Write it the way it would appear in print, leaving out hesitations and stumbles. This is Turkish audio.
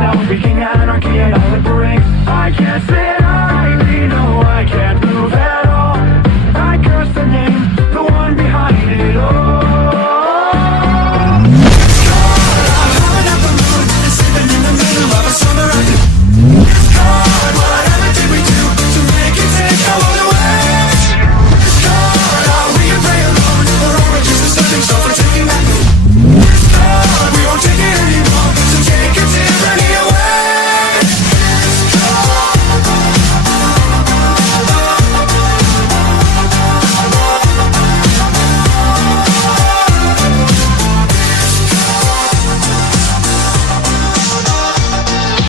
self-speaking anarchy and all it brings. I can't say